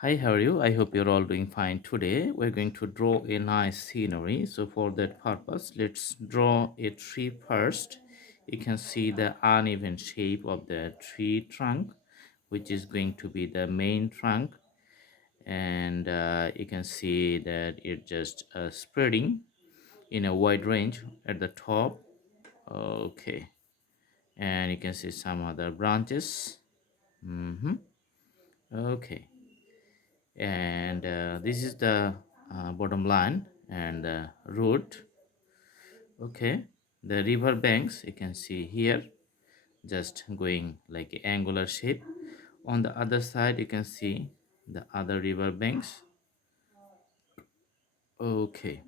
Hi, how are you? I hope you're all doing fine. Today, we're going to draw a nice scenery. So for that purpose, let's draw a tree first. You can see the uneven shape of the tree trunk, which is going to be the main trunk. And you can see that it just spreading in a wide range at the top. Okay. And you can see some other branches. Okay. And this is the bottom line and the root. Okay, the river banks you can see here just going like a angular shape. On the other side you can see the other river banks. Okay,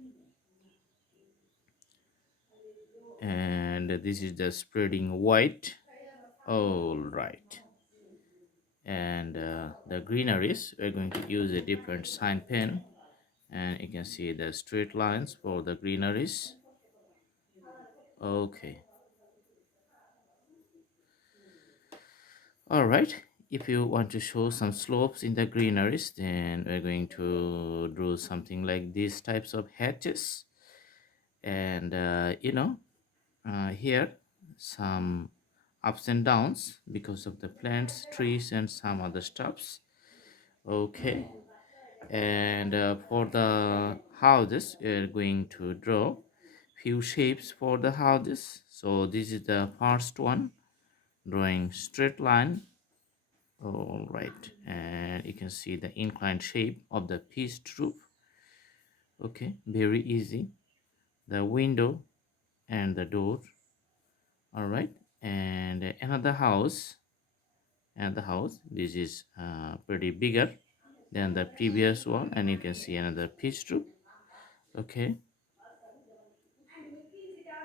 and this is the spreading white. All right, and the greeneries we're going to use a different sign pen, and you can see the straight lines for the greeneries. Okay. All right, if you want to show some slopes in the greeneries, then we're going to draw something like these types of hatches. And here some ups and downs because of the plants, trees, and some other stuffs. Okay, and for the houses, we're going to draw few shapes for the houses. So this is the first one, drawing straight line. All right, and you can see the inclined shape of the pitched roof. Okay, very easy. The window and the door. All right, and another house. And the house, this is pretty bigger than the previous one, and you can see another pitched roof. Okay,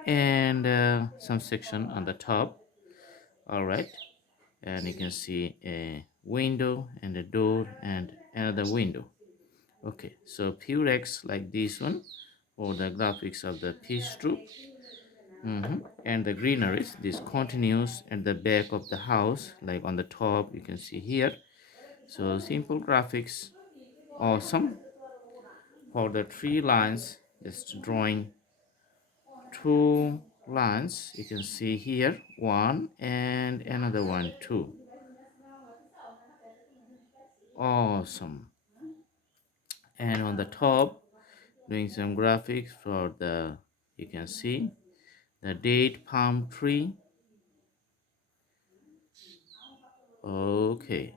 and some section on the top. All right, and you can see a window and a door and another window. Okay, so few racks like this one for the graphics of the peach tree. And the greeneries, this continues at the back of the house, like on the top you can see here. So simple graphics, awesome. For the three lines, just drawing two lines, you can see here, one and another one, two. Awesome. And on the top, doing some graphics for the, you can see the date palm tree. Okay,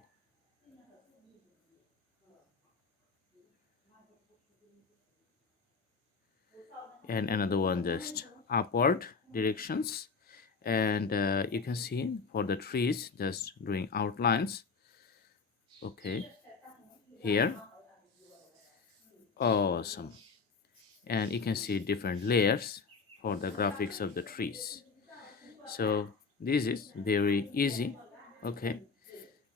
and another one just upward directions. And you can see for the trees just doing outlines. Okay, here, awesome. And you can see different layers for the graphics of the trees. So this is very easy. Okay,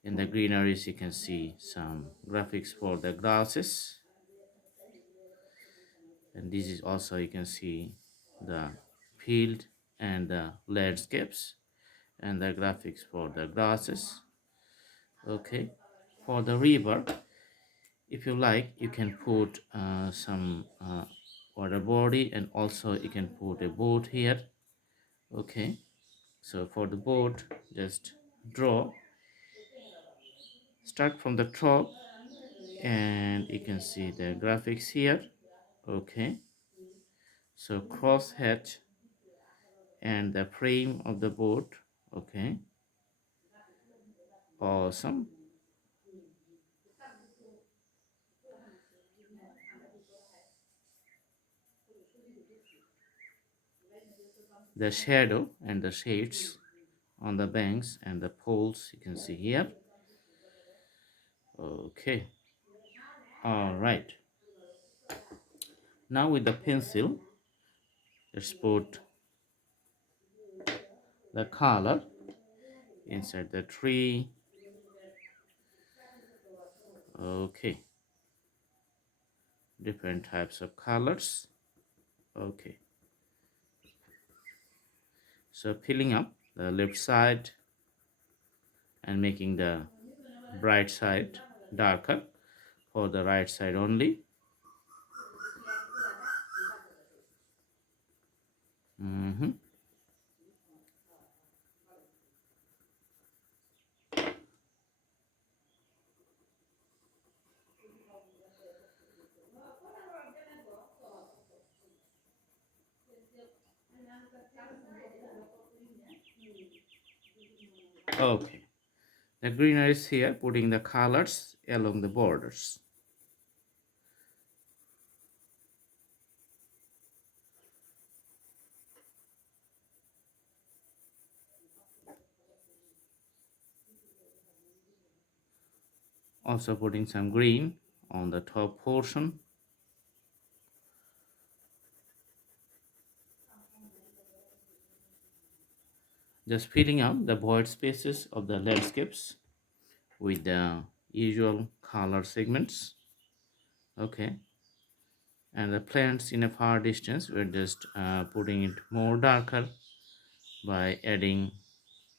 in the greeneries you can see some graphics for the grasses, and this is also you can see the field and the landscapes and the graphics for the grasses. Okay, for the river, if you like you can put some water body, and also you can put a boat here. Okay, so for the boat, just draw, start from the top, and you can see the graphics here. Okay, so cross hatch and the frame of the boat. Okay, awesome. The shadow and the shades on the banks and the poles you can see here. Okay, all right, now with the pencil, let's put the color inside the tree. Okay, different types of colors. Okay, so filling up the left side and making the bright side darker. for the right side only. Mhm. Okay. The greenery is here, putting the colors along the borders. Also putting some green on the top portion. Just filling up the void spaces of the landscapes with the usual color segments. Okay. And the plants in a far distance, we're just putting it more darker by adding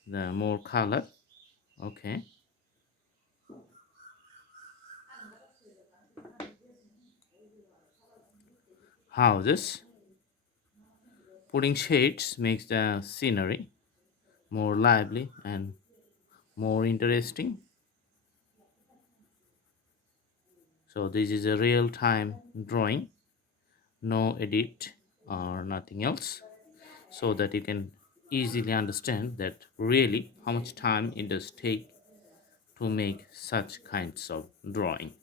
the more color. Okay. Houses. Putting shades makes the scenery more lively and more interesting. So this is a real-time drawing, no edit or nothing else, so that you can easily understand that really how much time it does take to make such kinds of drawing.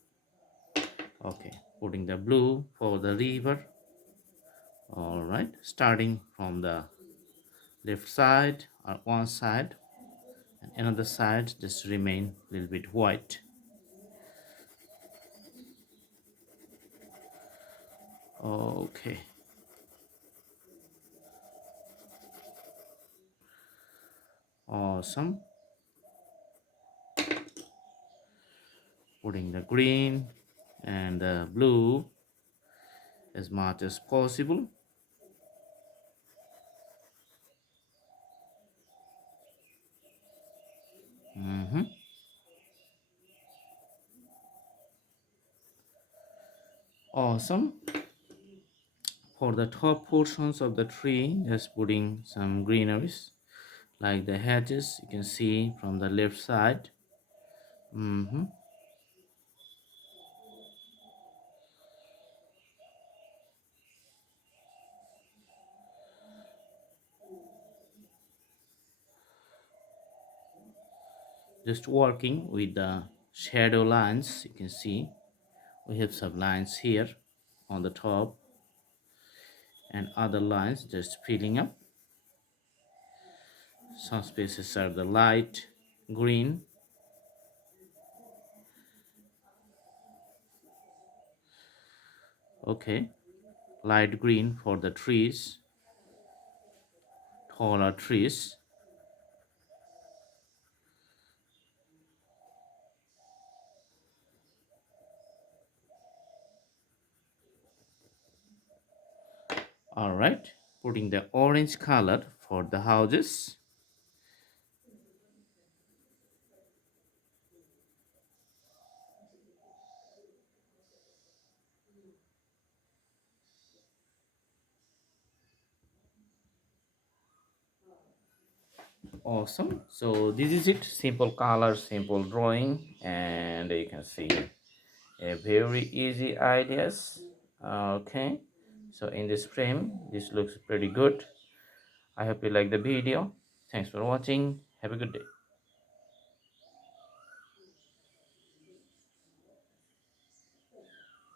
Okay, putting the blue for the river. All right, starting from the left side or one side, and another side just remain a little bit white. Okay, awesome. Putting the green and the blue as much as possible. Mhm. Awesome. For the top portions of the tree, just putting some greeneries like the hedges you can see from the left side. Mhm. Just working with the shadow lines, you can see we have some lines here on the top and other lines just filling up. Some spaces are the light green. Okay, light green for the trees, taller trees. All right, putting the orange color for the houses. Awesome. So this is it, simple color, simple drawing, and you can see a very easy ideas. Okay, so in this frame this looks pretty good. I hope you like the video. Thanks for watching. Have a good day.